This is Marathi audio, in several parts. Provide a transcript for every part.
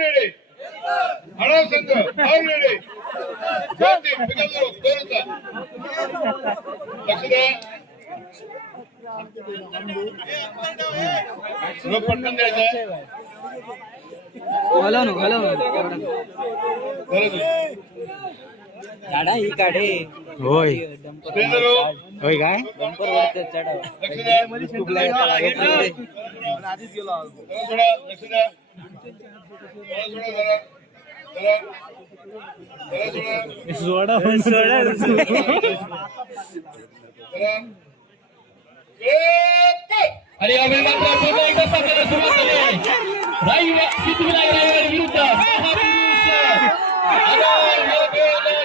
रेडे हळा संघ रेडे ज्योती पिकाजो दोनचा लक्ष द्या सुरू पटकन द्यायचं झाडा ही काढे होय होय काय डंपर वरती चढाव लक्ष द्या आधीच गेलो थोडा लक्ष द्या आणि यावेळी मात्र पुन्हा एकदा सामन्याला सुरुवात झाली सिद्धिविनायक रायवाडी विरुद्ध महापुरुष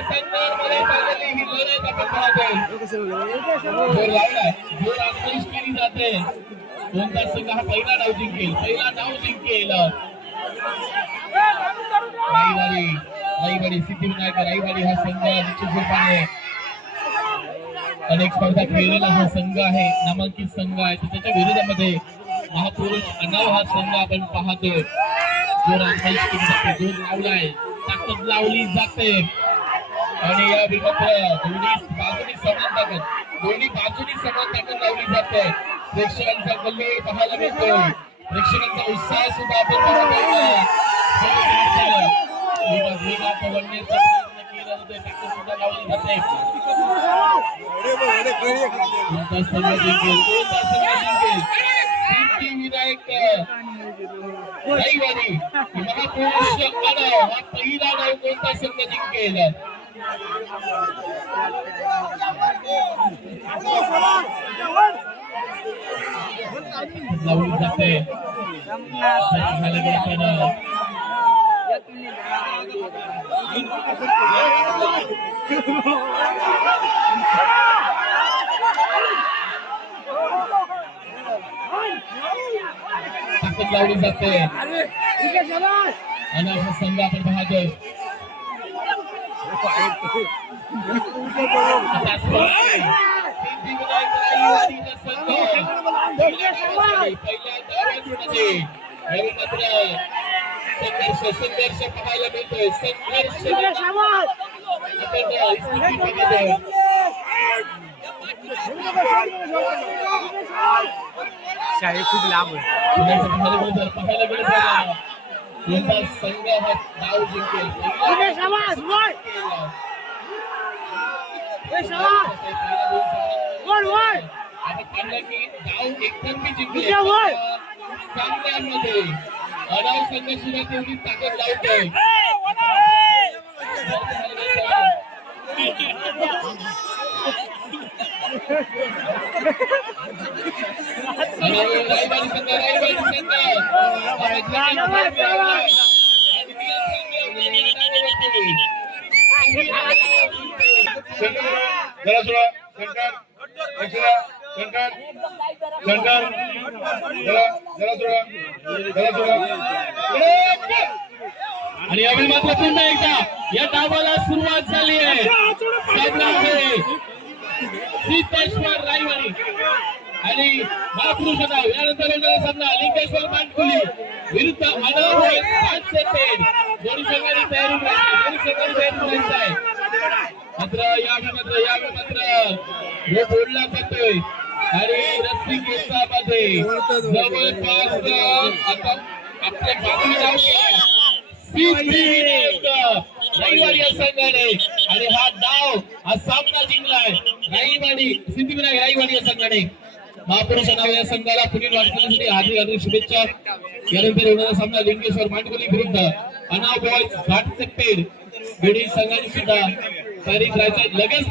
संघामध्ये चाललेली ही लढत आपण पाहतोय. जोर लावलाय जोर आजमाईश केली जाते कोणता संघ हा पहिला डाव जिंकेल रायवाडी सिद्धिविनायक रायवाडी हा संघ निश्चित रूपाने अनेक स्पर्धा खेळलेला हा संघ आहे नामांकित संघ आहे त्याच्या विरोधामध्ये महापुरुष अनाव हा संघ आपण पाहतोय जोर लावलाय ताकद लावली जाते आणि या दोन्ही बाजूनी समान ताकद लावली जाते प्रेक्षकांचा कल्लोळ पाहायला मिळतोय प्रेक्षकांचा उत्साह सुद्धा आपण सिद्धिविनायक रायवाडी महापुरुष हा पहिला डाव कोणता संघ जिंकेल लावली जाते ताकद लावली जाते आणि असा संघ आपण पाहतोय संघर्ष पाहायला मिळतोय शाही खूप लांब पाहायला मिळत कोणता संघ हा डाव जिंकेल आपण पाहिलं की डाव एकतर्फी जिंकले सामन्यांमध्ये अडाव संघ सुद्धा तेवढी ताकद लावतोय रायवाडी संघ आणि यावेळी मात्र पुन्हा एकदा या डावाला सुरुवात झाली आहे सिद्धेश्वर रायवाडी आणि महापुरुष डाव यानंतर येणारा सामना लिंगेश्वर मानकुली विरुद्ध अनाव दोन्ही संघांनी तयारी करायची आहे मात्र यावेळी हे बोलला जातोय आणि रस्तिकेमध्ये जवळपास आता आपल्या बाजूने डाव केला सिद्धिविनायक रायवाडी या संघाने आणि हा डाव हा सामना जिंकलाय सिद्धिविनायक रायवाडी या संघाने महापुरुष नाव या संघाला पुढील वाटचालीसाठी हार्दिक शुभेच्छा यानंतर येणारा सामना लिंगेश्वर मांडकोली विरुद्ध अनाव बॉयज घाटचेपेड बीडी संघाने सुद्धा तयारी करायचा लगेच